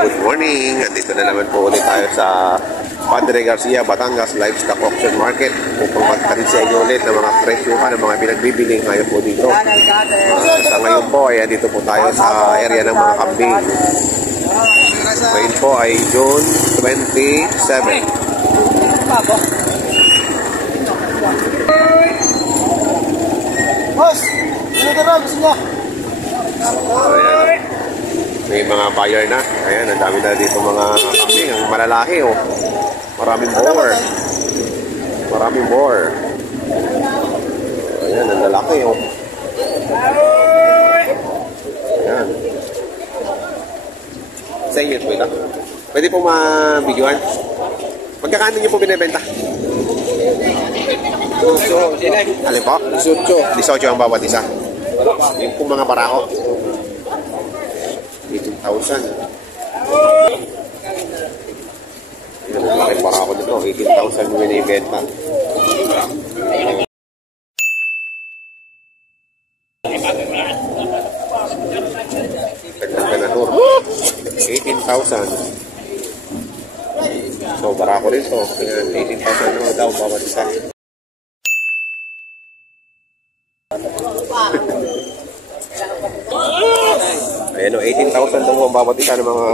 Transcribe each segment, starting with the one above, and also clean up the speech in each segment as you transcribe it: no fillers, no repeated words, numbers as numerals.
good morning. Andito na naman po ulit tayo sa Padre Garcia, Batangas Livestock Auction Market upang magkarin sa inyo ulit ng mga presyuhan ng mga pinagbibiling ngayon po dito. Sa ngayon po ay andito po tayo sa area ng mga kambing. Ngayon po ay June 27. Boss, ano ka na? Gusto niya? Ayan. May mga buyer na. Ayan, ang dami na dito mga kambing. Ang malalaki, oh. Maraming boar. Maraming boar. Ayan, ang lalaki, oh. Ayan. Sa inyo po ito. Pwede po ma-videoan? Magkakano niyo po binibenta? Alin po? 18 ang bawat isa. Yung pong mga barako. 18,000. Yung mga barako nito, 18,000 yung binibenta. Tagdag ka na to. 18,000. So, barako rin to. 18,000 naman daw bawat isa. Ayan o, 18,000 daw ang bawat isa ng mga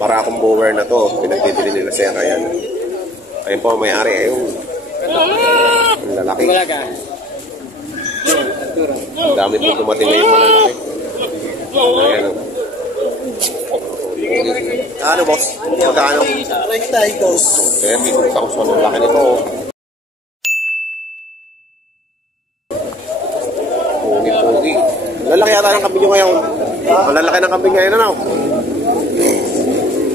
barakong bower na to. Pinagtitili nila sir. Ayan. Ayun po, may-ari. Ayun. Ang lalaki. Ang dami po dumating ngayon mga lalaki. Ayan o. Ano boss? Magkano? 32,000. Ang laki nito. Pugi-pugi. Lalaki yata ng kambing nyo ngayon. Malalaki ng kambing ngayon, ano?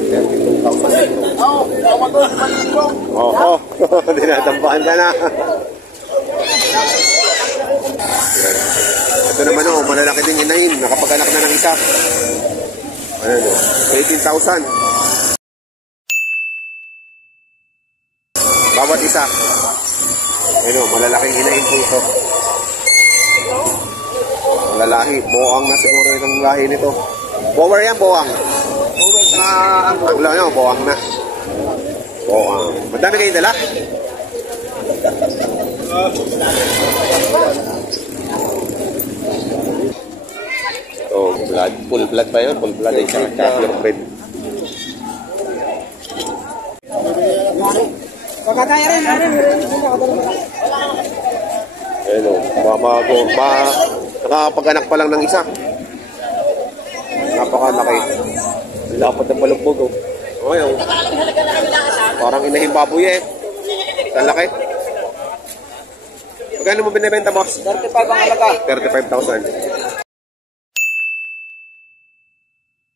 32,000. Oo. Dinadampaan ka na. Ito naman o, malalaki din inahin. Nakapag-anak na ng isa. Ayan o, 18,000. Bawat isa. Ayan o, malalaking inahin po ito. Lalaki, boang na siguro itong lahi nito. Bower yan, boang. Ang boang na. Boang. Madami kayo dala? So, blood. Full blood pa yun? Full blood ay pure breed. Pagkakaya rin. Ayan o, babago. Nakapag-anak pa lang ng isa. Napakalaki. Lapat ng balugbog o. Ayan o. Parang inahing baboy eh. Ang laki. Magkano mo binibenta boss? 35 ang alaga. 35,000.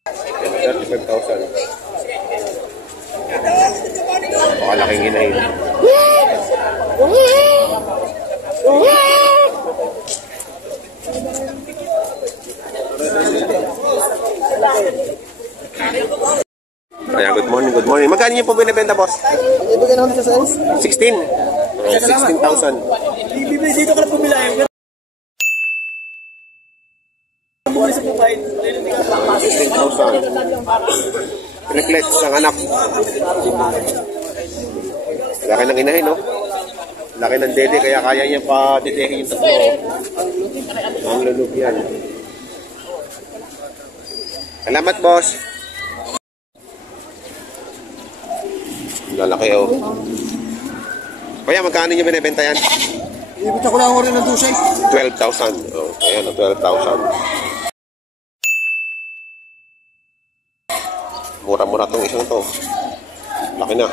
35,000. Napakalaking inahin. Ayan, good morning, good morning. Magkano niyo po binibenta, boss? Ibigay namin sa sales. 16. 16,000. Dito ka na pumilayan. 16,000. Reflects ang anak. Laki ng inahin, no? Laki ng dede, kaya kaya niya pa dedehin yung tatlo. Ang lulog yan. Salamat, boss. Lalaki, oh. Kaya magkano niyo binibenta yan? Ibita ko lang ako rin ng 12,000. Oh, ayan, 12,000. Mura-mura tong isang to. Laki na.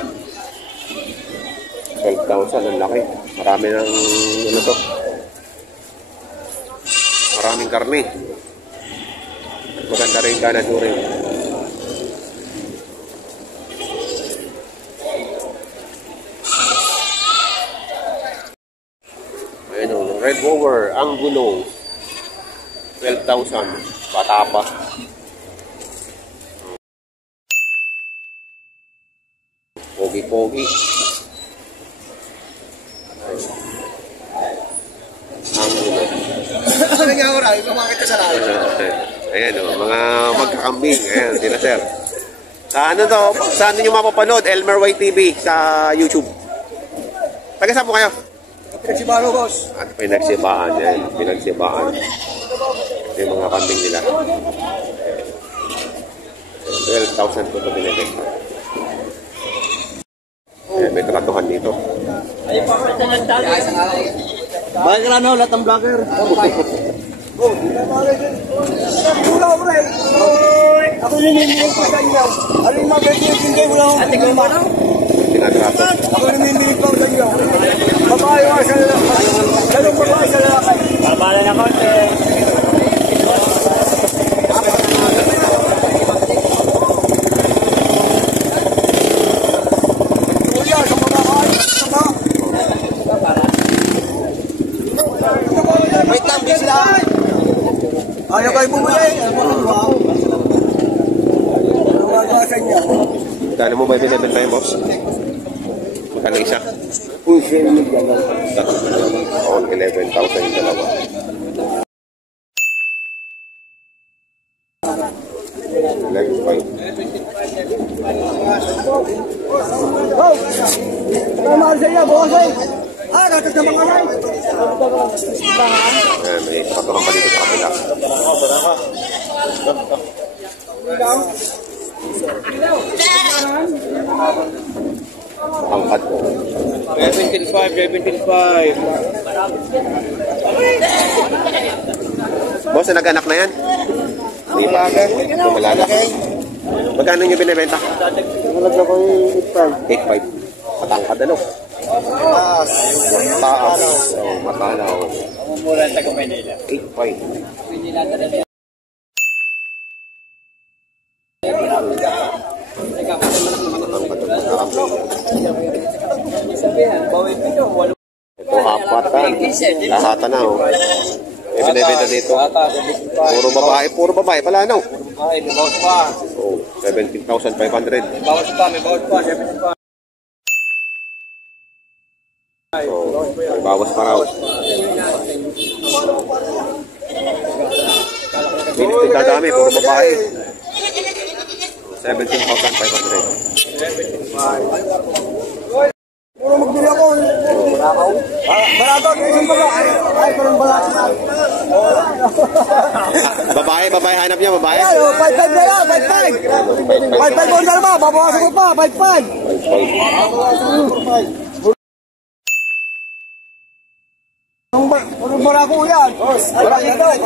12,000, ang laki. Marami ng ano to. Maraming karne. Maganda rin ka na rin. Ayun o, Red Rover, Angulo. 12,000. Bata pa. Pogi-pogi. Angulo. Ano nga oras? Pumakit ka sa lahat. Ayan o, mga magkakambing. Ayan, sila sir. Ano to? Saan niyo mapapanood? Elmer White TV sa YouTube. Taga saan po kayo? Pinagsibano, boss. At pinagsibaan yan. Pinagsibaan. Ito yung mga kambing nila. 12,000 po ito binibenta. May tratuhan dito. Bakit ka na, lahat ng vlogger? Ako yung nililin ko sa inyo. Ano yung mga hindi wala akong ating kumano? Tinatrato. Ako yung nililin ko sa inyo. Babae ka sa lalaki. Dalong babae sa lalaki. Babala na konti. Kuya, sa mga kain. May tambis lang. Ayaw kayo bumuli. Magkano mo ba binibenta yung boss? Magkano isa? Oo, 11,000 yung dalawa. Mahal sa iyo, bosay. Natas na mga kain. May tratuhan pa dito sa kapila. Angkat ko. 17.5. Boss, nag-anak na yan? Hindi pa. Lumalaga. Magkano nyo binibenta? Nalagla ko yung 8.5. Matangkad ano? Taas. So, matalaw. 8.5. Ito apatan. Lahatan na oh. May binibenta dito. Puro babae pala no? Oh, 17,500. Bawas pa, may bawas pa, 75. Oh, may bawas pa raw. Hindi dadami, puro babae. 17,500. Puro magbili ako. Barato, isang babae. Ay, parang balaki na. Babae, hanap niya, babae. Ay, 5-5 na lang, 5-5. 5-5 mo na ba? Babawasan ko pa, 5-5. Anong barako yan? Barako na daw.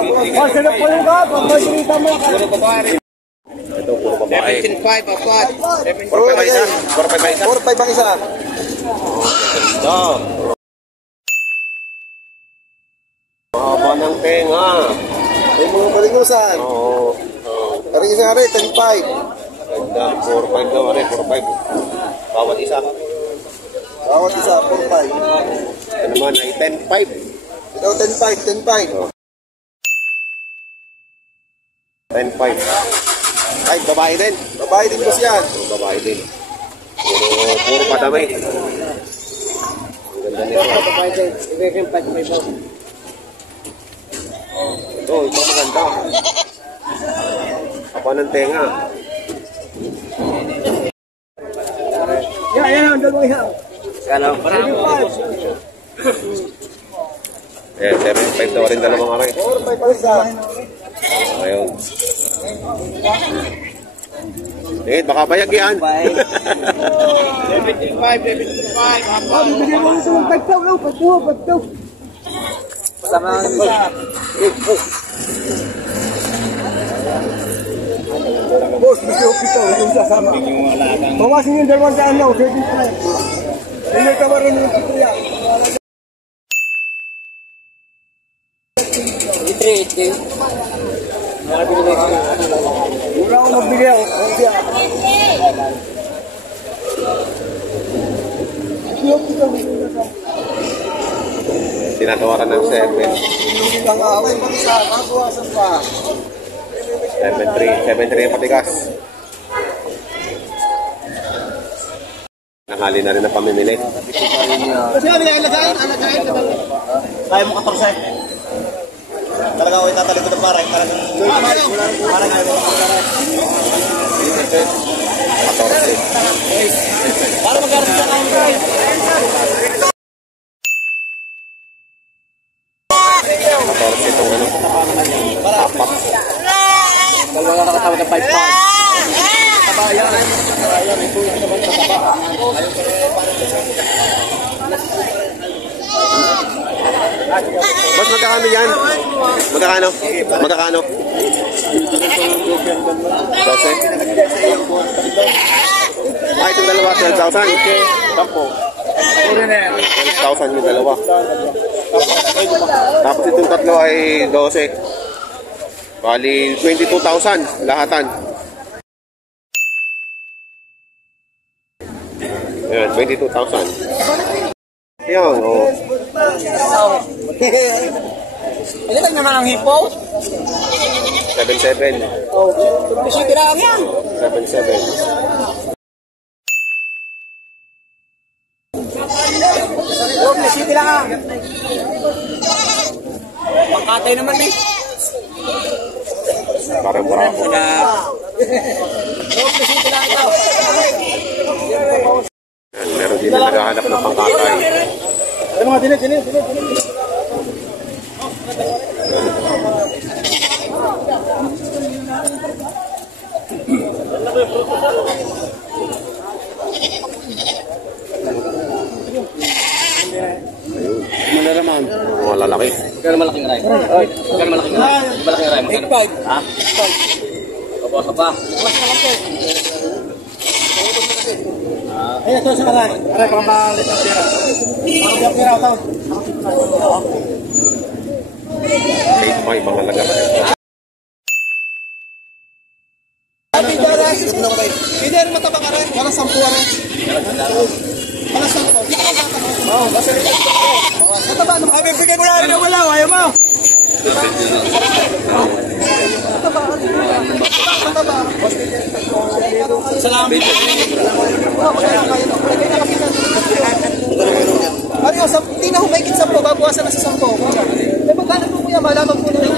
Sarap pa yung ka, pag may sinita mo ka. Ito, puro babae. 17.5, apat. 4-5 ba isa? 4-5 ba isa? 4-5 ang isa. Ito. Haba ng tenga. May mga baligusan. Oo. Karing isa nga rin, 10.5. Ganda, 4-5 daw rin, 4-5. Bawat isa. Bawat isa, 4-5. Ito naman ay 10-5. Ikaw 10.5, 10.5. 10-5. Ay, babae din. Babae din po siya. Babae din. Puro padami. Ang ganda nito. Babae din. Ibigay 5-5. Ito maganda. Apa ng tenga. Yan, dalawang isa. Ano? 7.5. 7.5 daw rin dalawang aray. 4-5 ang isa. Ayun. Baka bayag yan. 75. Bibigyan mo ito, 5-2. Sama ang isa. Boss, gusto ko yung sasama. Bawasin yung 200 lang, 75. Hindi ka maroon yung kuya. 380. Wala akong magbili ako. Tinatawaran ng 7. Ang away, mag-isa, mabuwasan pa. 7.3 yung patigas. Nanghali na rin ang pamimili. Kasi kami alagain. Kaya mo 14. Talaga ako itatalikod ng parang. Parang ayaw. Boss, magkakano yan? Magkakano? Magkakano? 12? Ah, itong dalawa, 12,000. 12,000 yung dalawa. Tapos itong tatlo ay 12. Bali, 22,000 lahatan. Ayan, 22,000. Ayan, o. Ano lang naman ang hipo? 7,700. Oh, sige lang yan. 7,700. Oh, sige lang. Makatay naman eh. Parang bravo. Oh, sige lang ito. Meron din na naghahanap ng pangkatay. Ano mga dinig. Malalaman. Mga lalaki. Magkano malaking ray? Magkano malaking ray? Malaking ray, magkano? 8.5. Ha? 8.5. Kapos ka pa. Ay, ito sa aray. Aray, pambalit ang pera. Pambalit ang pera, ito. 8.5 ang halaga. Hindi rin mataba ka rin. Walang 10 rin. Walang 10. Oo, basta rin. Mataba naman. Ay, bibigay mo na rin. Wala, ayaw mo. Mataba. Salamat. Ano, hindi na humigit 10. Babawasan na sa 10. Eh, magkano po kuya? Malaman po na rin.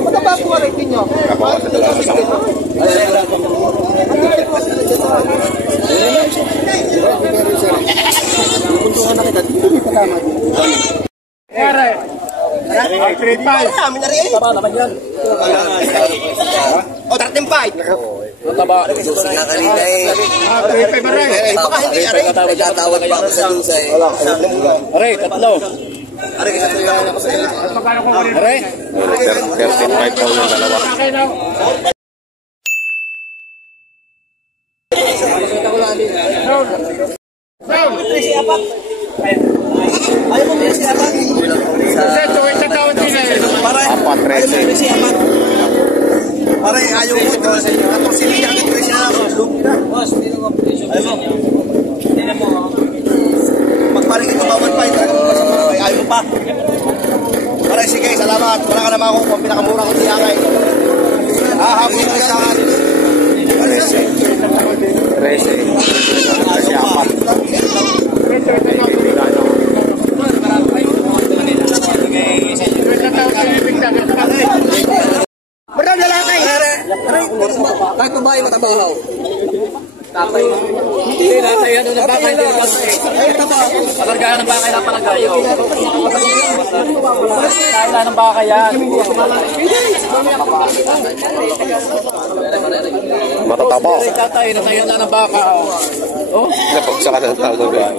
Mataba po ka rin ninyo. Kapawasan na lang sa 10. O, 13.5. Mataba. Kanina eh. Baka hindi, aray. Nagtatawad pa ako sa dusay. Aray, tatlo. Aray, kasi ito yung ako sa ila. Aray. 13.5 daw yung dalawa. Ayaw mo din siya ba? Apat, 13. Aray, ayaw mo ito. Atong siniya ka ito siya. Boss, hindi mo presyo. Ayaw mo. Magparing ito bawal pa. Ayaw mo pa. Aray, sige, salamat. Wala ka naman ako kung pinakamura kong tiyangay. Habol mo sa akin. 13. Kasi apat. Marami na lang kayo. Kahit babae matabaw. Tapay. Hindi natin yan. Ano bakay na bakay? Palargahan ng bakay na palagayo. Kailan ng bakay yan? Matataba. Tatay, natayo na ng baka. Oh? Napagsakan ng tao ng gaya.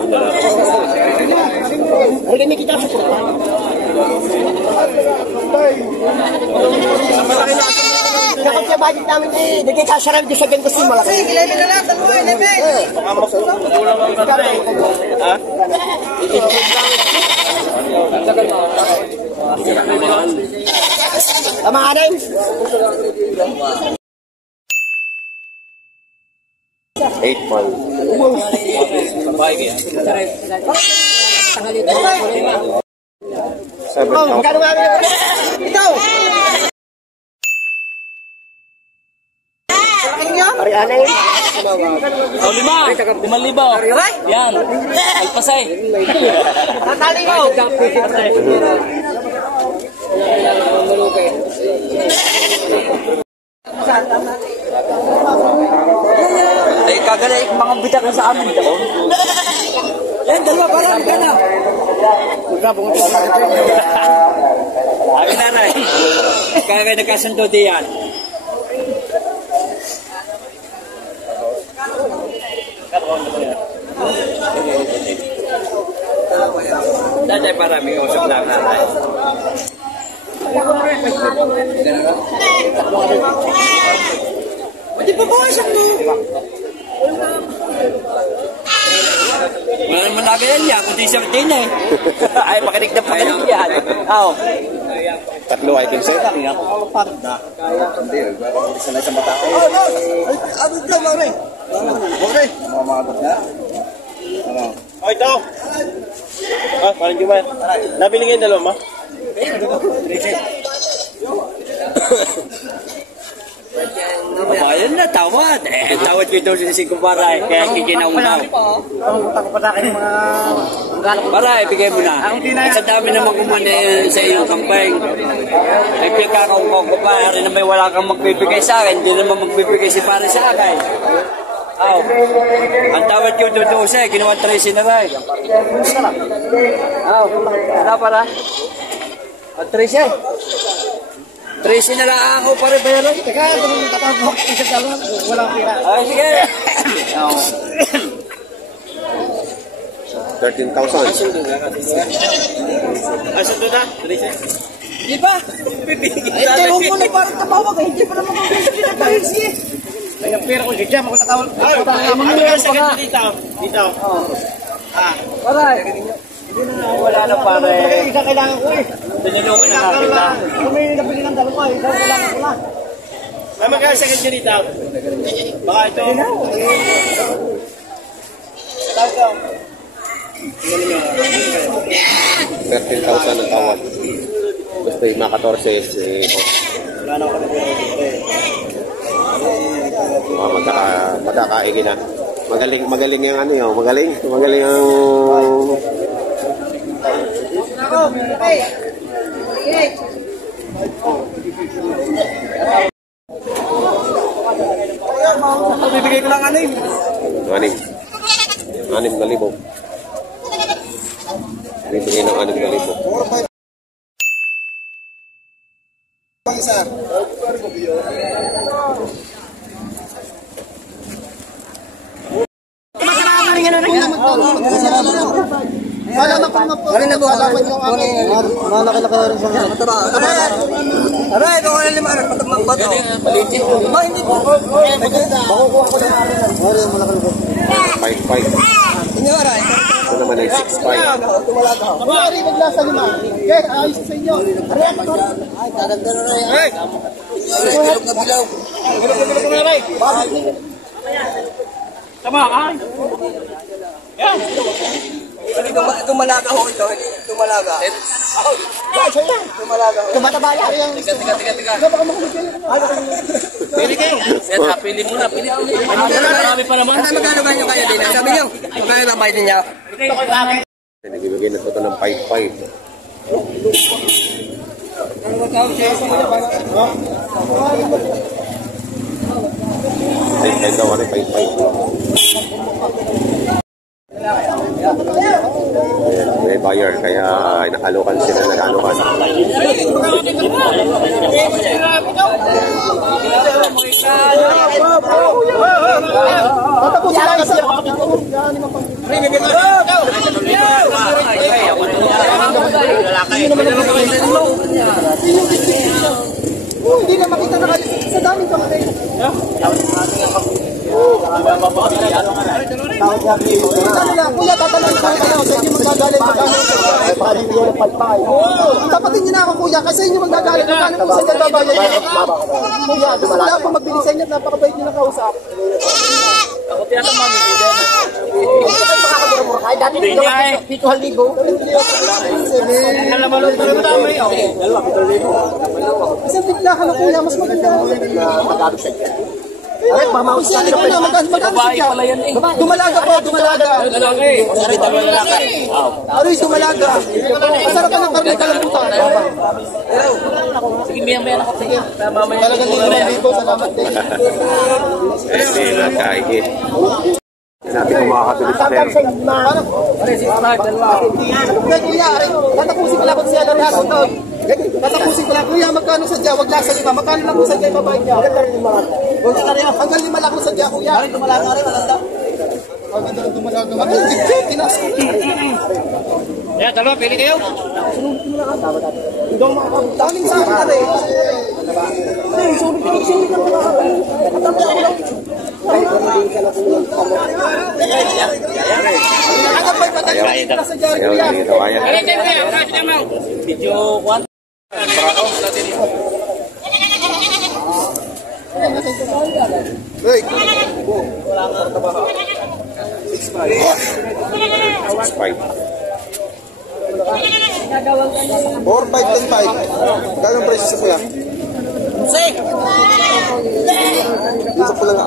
Harga may kita sa pura. Dapat siya budget namin eh. Dagay ka siya rin sa ganito si malaki. 11 na lang, dalawa, 11. Tama ka rin? 8.5. 7. Magkano nga ikaw? Arianay. Oh, 5,000. Yan. Alpasay. Natali ko. Ay, kagalay mga bitak na sa amin. Yan, dalawa para. Magkano? Akin nanay. Kaya kayo nagkasundo diyan. Dati parami usap lang natin. Pwede pa ba siya to? Wala naman lagi yan niya, kundi siya din eh. Ay, pakinig na pakinig yan. Oo. Tatlo items set. Hindi, hindi sanay sa mata. Ano ito, Mare? Mare? Mamagot na? Oh, ito. Ah, parang Juman. Nabili ngayon dalawa, ma? Ayun na, tawad. Tawad ko ito sa kumpara, kaya kikinaw-naw. Para, ibigay mo na. Sa dami naman kumanda sa iyong kampeng. Ay, pinakakaw ko pa, rin na may wala kang magbibigay sa akin, hindi naman magbibigay si pare sa akin. Aw, ang tawad ko ito sa ginawa 13 na rin. Aw, wala pala. At 13? 13 na lang ako pare bayaran. Teka, tatapok isa dalawa. Walang pira. Ay, sige. Aw. 13,000. Asan doon na? Di ba? Ay, tayo mo na parang tabawag. Hindi pa naman magbibigay na tayo siya. Ay, ang pira ko siya dyan. Magkatawal. Ay, ang sakit dito. Dito. Pare. Hindi na wala na pare. Isa kailangan ko eh. Tinulungan na natin na. Kung may nabili ng dalawa, isa kailangan ko lang. May magkasakit dyan dito. Baka ito. Tawag 13,000 ang tawad. Basta yung mga 14 is magkakaigin na. Magaling yung ano yun. Magaling yung... Bibigay ko lang ano eh. 6,000. Bibigay ng 6,000. Isa. Aray, ito ko na lima. Matagmang bato. Maliti. Ba, hindi po. Makukuha ko na namin. Aray, mo nakalubog. 5,500. Inyo, aray. Ito naman ay 6,500. Tumalaga. Aray, maglasa lima. Okay, ayos sa inyo. Aray, ay, dadagdan na rin. Aray. Bilog na bilog. Bilog na aray. Bakit? Tama, ay. Yan. Tumalaga ho ito. Tumalaga. Tumalaga. Tumataba yan. Tiga. Pili kayo. Pili mo na. Marami pa naman. Magkano ba nyo kayo din? Sabi nyo, magkano ba bayad niya? Nagbibigay na ito ng 5,500. Ay, daw ano, 5,500. May buyer, kaya nakalukan sila, nakalukan. Tatapusin lang kasi. Hindi na makita na kayo sa daming kamatay. Kuya, tatanungin ko kayo sa inyo magagalit tapatin niyo na ako kuya kasi inyo magagalit magkano po sa inyo babayan kuya, gusto ko lang po magbili sa inyo napakabait niyo na kausap. Ako tiyata mamibigyan. Mura-mura kahit dati dito 7,000. Alam mo lang talaga tama yun. Kasi bigla ka na kuya, mas maganda. Magkano siya? Aray, pamawis na rin na, magkano siya? Dumalaga po, dumalaga. Aray, dumalaga. Masarap ka ng karne kalambutan. Sige, miyang-miyang ako. Sige. Talagang dito, salamat din. Hindi na kaigit. Sabi ko makakatuloy sa sir. Kuya, tatapusin ko lang kung siya lang lahat ito. Tatapusin ko lang, kuya, magkano sa dya? Wag lasa lima. Magkano lang sa dya, babae niya? Hanggang 5 lang sa dya, kuya. Hanggang 5 lang, kuya. Yeah, dalawa, pili kayo. Daming sa akin na eh. Video 1. Hey! 4,510,500. Kaya ang presyo sa kuya? Dito pala na.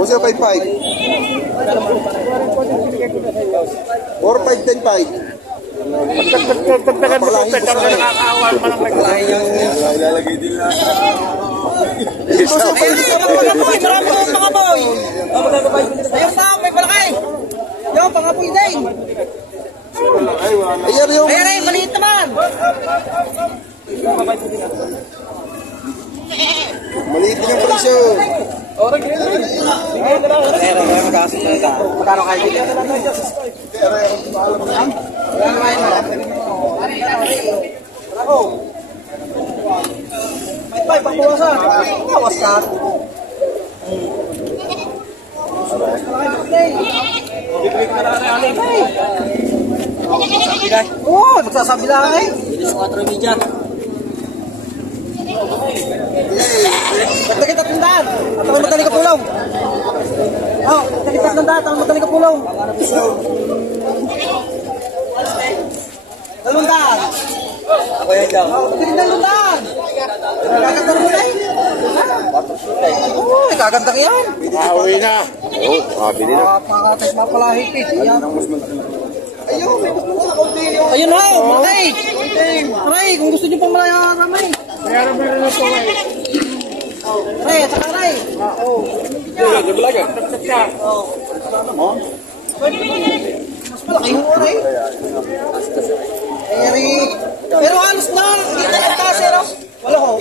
Busa 5,500. 4,510,500. Ilalagay din lang. Mga boy! Ayun pa, may palakay! Yung pangapoy din! Ayan yung... Ayun, maliit naman! Maliit din yung presyo. Magkano kayo dito? May pagbawasan. Bawas ka. Oo, magsasabi lang eh. Bilis 4 media. Pagdagit at tandaan. At ang magaling ka pulong. Oo, pagdagit at tandaan. At ang magaling ka pulong. Dalundaan. Ako yan daw. Pagdagit dalundaan. Kaganda mo na eh. Oo, kaganda ka yan. Pauwi na. Oo, makabili na. Pangatas mapalahit eh. Ayun, may gusto mo sa kaunti. Ayun ho, okay. Aray, kung gusto nyo pang malaya ramay. Mayroon meron na po eh. Aray, at saka aray. Mas malaki ho, aray. Aray. Pero halos na, kita ng kasero. Wala ho.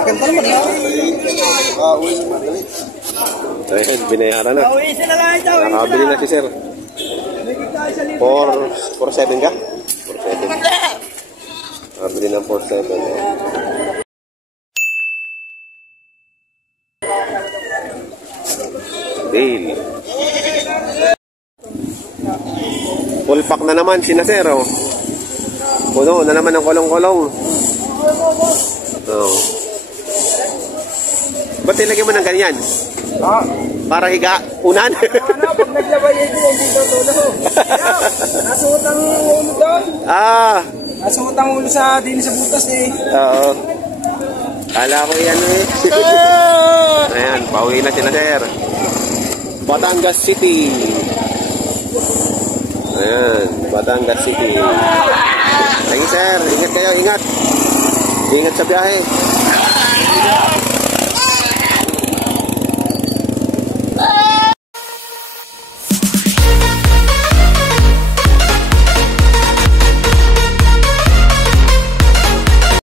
Ganda naman yun. Ayun, binayaran na. Nakabili na si sir. 4,700 ka? 4,700. Nakabili ng 4,700. Dale. Full pack na naman si Nasero. Puno na naman ang kolong-kolong. Oh. Ba't nilagyan mo ng ganyan? Para higa unan? Pag naglabay ito, hindi tutulog. Nasuot ang ulo doon. Nasuot ang ulo din sa butas eh. Oo. Kala ko yan eh. Ayan, pauwi na sila sir. Batangas City. Ayan, Batangas City. Thank you sir. Ingat kayo, ingat. Ingat sa biyahe.